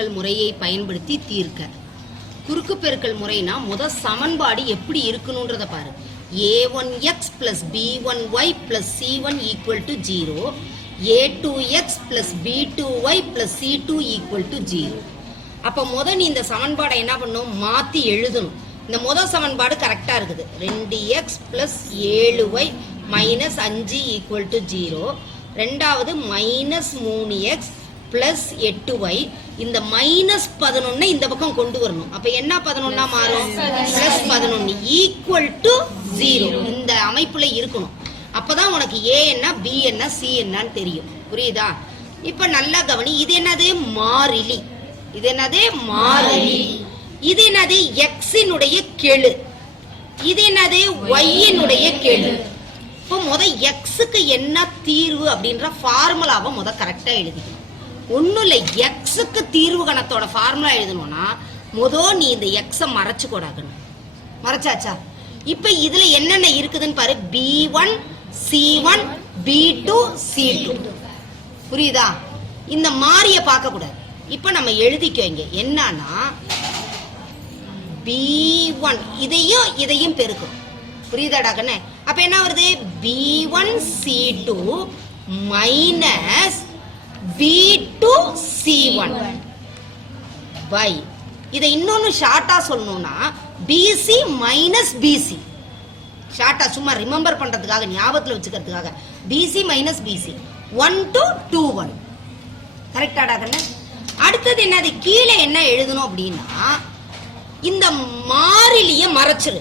பெருக்கல் முறையை பயன்படுத்தி தீர்க்க. குறுக்கு பெருக்கல் முறைனா முதல் சமன்பாடு எப்படி இருக்கணும்ன்றத பாரு. a1x plus b1y plus c1 equal to 0, a2x plus b2y plus c2 equal to 0. அப்ப முத நீ இந்த சமன்பாடை என்ன பண்ணும், மாத்தி எழுதணும். இந்த முதல் சமன்பாடு கரெக்டா இருக்குது. 2x plus 7y minus 5 equal to 0. ரெண்டாவது minus 3x plus 8y. இந்த minus 11 இந்த பக்கம் கொண்டு வரணும். அப்ப என்ன 11 மாறும், plus 11 equal to 0. இந்த அமைப்புல இருக்கணும். அப்பதான் உனக்கு a என்ன, b என்ன, c என்னன்னு தெரியும். புரியுதா? இப்ப நல்லா கவனி. இது என்னது, மாறிலி. இது என்னது, மாறிலி. இது என்னது, x-இனுடைய கெழு. இது என்னது, y-இனுடைய கெழு. இப்போ முத x-க்கு என்ன தீர்வு அப்படின்ற ஃபார்முலாவை முத கரெக்டா எழுதிக்கணும். ஒன்னும் இல்லை, x-க்கு தீர்வு கணத்தோட ஃபார்முலா எழுதணும்னா முதல் நீ இந்த x-ஐ மறைச்சு கொடாக்கணும். மறைச்சாச்சா? இப்ப இதுல என்னென்ன இருக்குதுன்னு பாரு. b1 c1 b2 c2. புரியுதா? இந்த மாறிய பார்க்க கூடாது. இப்ப நம்ம எழுதிக்கோங்க. என்னன்னா b1 இதையும் பெருக்கும். புரியுதாடா கண்ணே? அப்ப என்ன வருது, b1 c2 minus b2 c1 by இதை இன்னொன்னு ஷார்ட்டா சொல்லணும்னா bc minus bc. ஷார்ட்டா சும்மா ரிமெம்பர் பண்றதுக்காக, ஞாபகத்துல வச்சுக்கிறதுக்காக bc minus bc 1 to 2 1. கரெக்டாடா கண்ணே? அடுத்தது என்னது, கீழே என்ன எழுதணும் அப்படின்னா இந்த மாறிலிய மறைச்சிரு.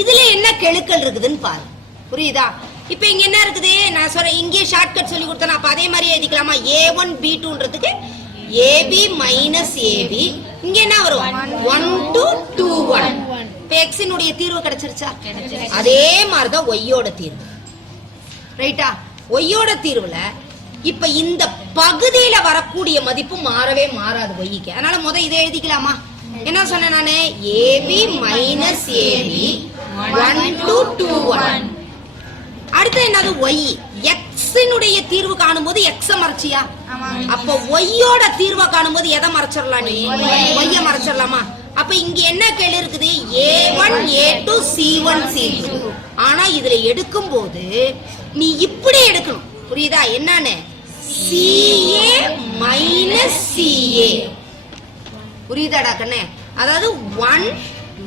இதுல என்ன கெழுக்கள் இருக்குதுன்னு பாரு. புரியுதா? இப்ப இங்க என்ன இருக்குது, நான் சொல்றேன் இங்கே ஷார்ட்கட் சொல்லி கொடுத்தேன். அப்ப அதே மாதிரி எழுதிக்கலாமா, a1 b2ன்றதுக்கு ab minus ab. இங்க என்ன வரும், 1 to 2 1. இப்ப x-இனுடைய தீர்வு கிடைச்சிருச்சா? அதே மாதிரிதான் y-யோட தீர்வு. ரைட்டா? y-யோட தீர்வுல இப்ப இந்த பகுதியில வரக்கூடிய மதிப்பு மாறவே மாறாது y-க்கு. அதனால முத இதை எழுதிக்கலாமா? என்ன சொன்னேன் நானு, ab minus ab 1 to 2 1. அடுத்து என்னது, y. x-இனுடைய தீர்வு காணும்போது x-ஐ மறைச்சியா? அப்ப y-யோட தீர்வை காணும்போது எதை மறைச்சிடலாம், நீ y-ஐ மறைச்சிடலாமா? அப்ப இங்க என்ன கேள்வி இருக்குது, a1 a2 c1 c2. ஆனா இதுல எடுக்கும் போது நீ இப்படி எடுக்கணும். புரியுதா? என்னன்னு, ca minus ca. புரியுதாடா கண்ணே? அதாவது 1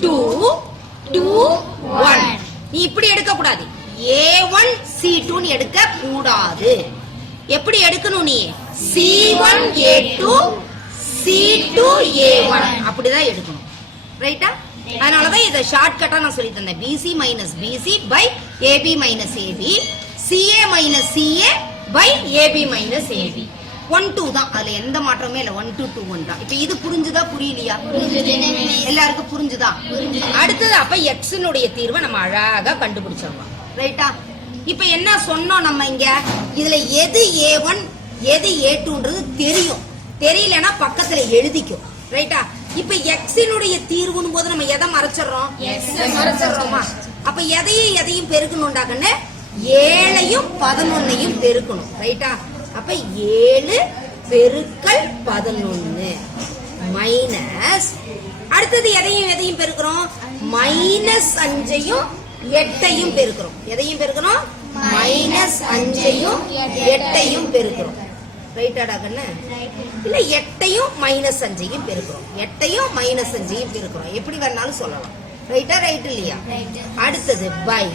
2 2 1. நீ இப்படி எடுக்க கூடாது. a1 c2 எடுக்க கூடாது. எப்படி எடுக்கணும், நீ c1 a2 c2 a1 அப்படிதான் எடுக்கணும். ரைட்டா? அதனாலதான் இதை ஷார்ட்கட்டா நான் சொல்லி தந்தேன். bc minus bc by ab minus ab, ca minus ca by ab minus ab. 1 2 தான், அதுல எந்த மாற்றமே இல்ல. 1 to 2 1 தான். இப்ப இது புரிஞ்சுதா புரியலையா? எல்லாருக்கும் புரிஞ்சுதா? அடுத்தது அப்ப x-னுடைய தீர்வை நம்ம அழகா கண்டுபிடிச்சிடலாம். ரைட்டா? இப்ப என்ன சொன்னோம் நம்ம இங்க, இதுல எது a1 எது a2ன்றது தெரியும். தெரியலன்னா பக்கத்துல எழுதிக்கும். ரைட்டா? இப்ப x-னுடைய தீர்வுன்னு போது நம்ம எதை மறைச்சிடறோம், மறைச்சிடறோமா? அப்ப எதையும் பெருக்கணும்டாக்கன்னு 7ஐயும் 11ஐயும் பெருக்கணும். ரைட்டா? அப்ப 7 பெருக்கல் 11 மைனஸ், அடுத்தது எதையும் பெருக்கிறோம், மைனஸ் 5ஐயும் 8ஐயும் பெருக்கிறோம். எதையும் பெருக்கிறோம், மைனஸ் 5ஐயும் 8ஐயும் பெருக்கிறோம். ரைட்டாடா கண்ணு? இல்ல 8ஐயும் மைனஸ் 5ஐயும் பெருக்கிறோம். 8ஐயும் மைனஸ் 5ஐயும் பெருக்கிறோம். எப்படி வேணாலும் சொல்லலாம். ரைட்டா? ரைட் இல்லையா? அடுத்தது பை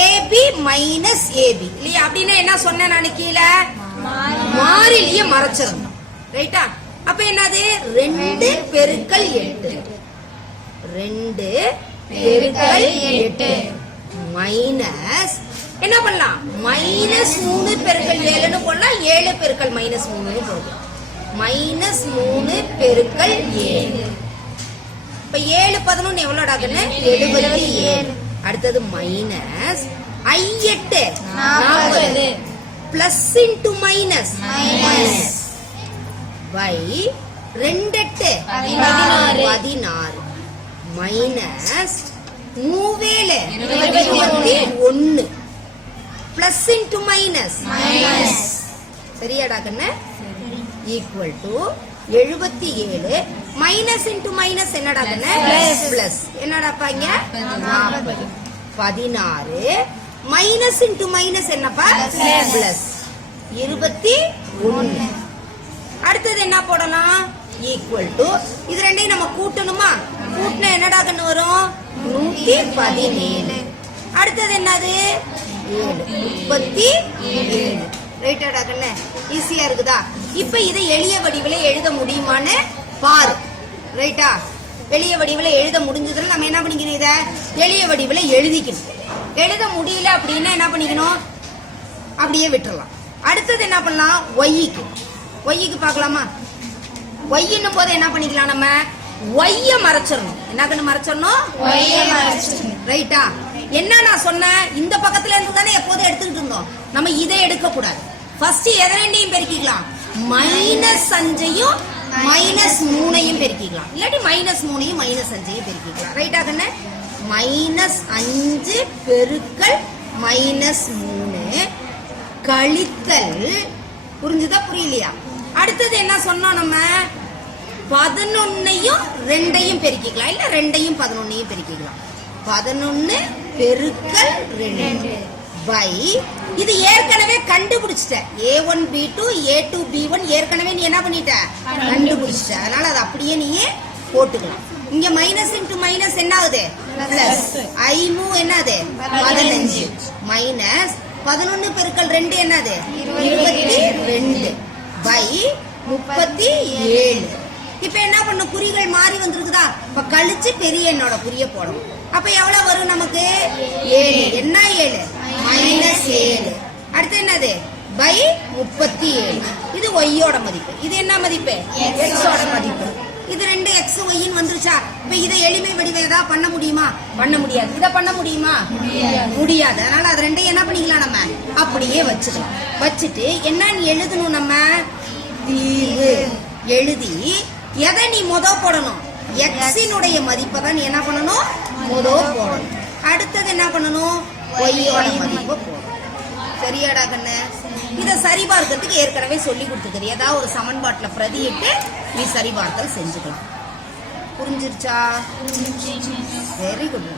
ab மைனஸ் ab இல்லையா? அப்படின்னா என்ன சொன்னேன் நான், கீழே மாறிலிய மறைச்சிடணும். ரைட்டா? அப்ப என்னது, 2 பெருக்கல் 8 2 பெருக்கல் 8 மைனஸ் என்ன பண்ணலாம், மைனஸ் 3 பெருக்கல் 7ன்னு போடலாம். 7 பெருக்கல் மைனஸ் 3ன்னு போடலாம். மைனஸ் 3 பெருக்கல் 7. இப்ப 7 11 எவ்வளோடாக்குன்னு, 77. அடுத்தது minus i8 40 plus into minus பை 2 8 16 மைனஸ் 3 21 பிளஸ் இன்டு மைனஸ். சரியாடா கண்ணு? Equal to 77 minus into minus என்னடா பிளஸ் என்னடாப்பா இங்க 40 16 மைனஸ் இன்டு மைனஸ் என்னப்பா பிளஸ் 21 அடுத்தது என்ன போடலாம் ஈக்குவல் டு இது ரெண்டையும் நம்ம கூட்டணுமா கூட்டினா என்னடா கண்ணு வரும் 117 அடுத்தது என்னது 37 ரைட்டாடா கண்ணு ஈஸியா இருக்குதா இப்ப இதை எளிய வடிவில எழுத முடியுமான்னு பாரு ரைட்டா எளிய வடிவில எழுத முடிஞ்சதுல நம்ம என்ன பண்ணிக்கணும் இத எளிய வடிவில எழுதிக்கணும் எழுத முடியல அப்படின்னா என்ன பண்ணிக்கணும் அப்படியே விட்டுறலாம் அடுத்தது என்ன பண்ணலாம் ஒய்க்கு பார்க்கலாமா ஒய்ன்னும் போது என்ன பண்ணிக்கலாம் நம்ம ஒய்ய மறைச்சிடணும் என்ன கண்ணு மறைச்சிடணும் ரைட்டா என்ன நான் சொன்னேன் இந்த பக்கத்துல இருந்து தானே எப்போதும் எடுத்துக்கிட்டு இருந்தோம் நம்ம இதை எடுக்க கூடாது ஃபர்ஸ்ட் எதை ரெண்டையும் பெருக்கிக்கலாம் மைனஸ் 5ஐயும் மைனஸ் 3ஐயும் பெருக்கிக்கலாம் இல்லாட்டி மைனஸ் 3ஐயும் மைனஸ் 5ஐயும் பெருக்கிக்கலாம் ரைட்டா கண்ணு மைனஸ் 5 பெருக்கல் மைனஸ் 3 கழித்தல் புரிஞ்சுதா புரியலையா அடுத்தது என்ன சொன்னோம் நம்ம 11ஐயும் 2ஐயும் பெருக்கிக்கலாம் இல்ல 2ஐயும் 11ஐயும் பெருக்கிக்கலாம் 11 பெருக்கல் 2 பை இது ஏற்கனவே கண்டுபிடிச்சிட்ட A1 B2 A2 B1 ஏற்கனவே நீ என்ன பண்ணிட்ட கண்டுபிடிச்சிட்ட அதனால அது அப்படியே நீ போட்டுக்கலாம் இங்க மைனஸ் இன்டு மைனஸ் என்ன ஆகுது பிளஸ் ஐமு என்னது 15 மைனஸ் 11 பெருக்கல் 2 என்னது 22 பை 37 இப்ப என்ன பண்ண குறிகள் மாறி வந்திருக்குதா இப்ப கழிச்சு பெரிய எண்ணோட குறிய போடணும் அப்ப எவ்வளவு வரும் நமக்கு 7 என்ன 7 மைனஸ் 7 அடுத்து என்னது பை 37 இது ஒய்யோட மதிப்பு இது என்ன மதிப்பு எக்ஸோட மதிப்பு இது 2 எக்ஸ் ஒய்ன்னு வந்துருச்சா இப்ப இதை எளிமை வடிவம் ஏதாவது பண்ண முடியுமா பண்ண முடியாது இதை பண்ண முடியுமா முடியாது அதனால அது ரெண்டையும் என்ன பண்ணிக்கலாம் நம்ம அப்படியே வச்சுக்கலாம் வச்சுட்டு என்னன்னு எழுதணும் நம்ம தீர்வு எழுதி எதை நீ போடணும் எக்ஸினுடைய மதிப்பை தான் நீ என்ன பண்ணணும் போடணும் அடுத்தது என்ன பண்ணணும் ஒய்யோட மதிப்பை போடணும் சரியாடா கண்ணு இதை சரிபார்க்கிறதுக்கு ஏற்கனவே சொல்லி கொடுத்துக்கிறது ஏதாவது ஒரு சமன்பாட்டுல பிரதியிட்டு நீ சரிபார்த்தல் செஞ்சுக்கலாம் புரிஞ்சிருச்சா வெரி குட்